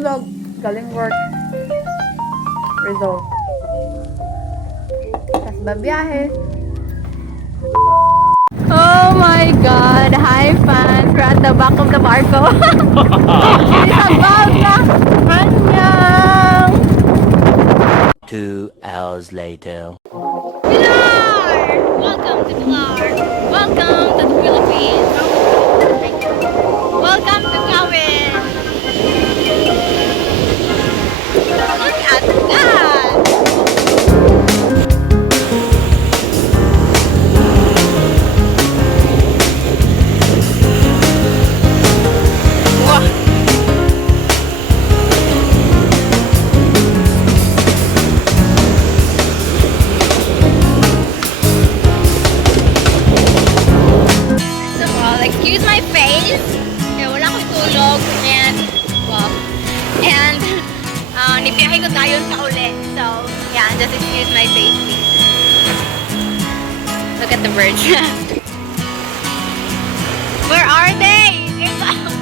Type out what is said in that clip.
Tulog. Galing work. Result. Tapos babiyahe. Oh my God! Hi fans! We're at the back of the barco. It's above na! Anyang! 2 hours later. Pilar! Welcome to Pilar! Welcome to the Philippines! Welcome to Kawin! Look at that! Wow! First of all, excuse my face. Eh, wala akong tulog. And, wow. And, nibiyahe ko tayo sa uli. So, yeah, just excuse my face, please. Look at the birds. Where are they? They're gone.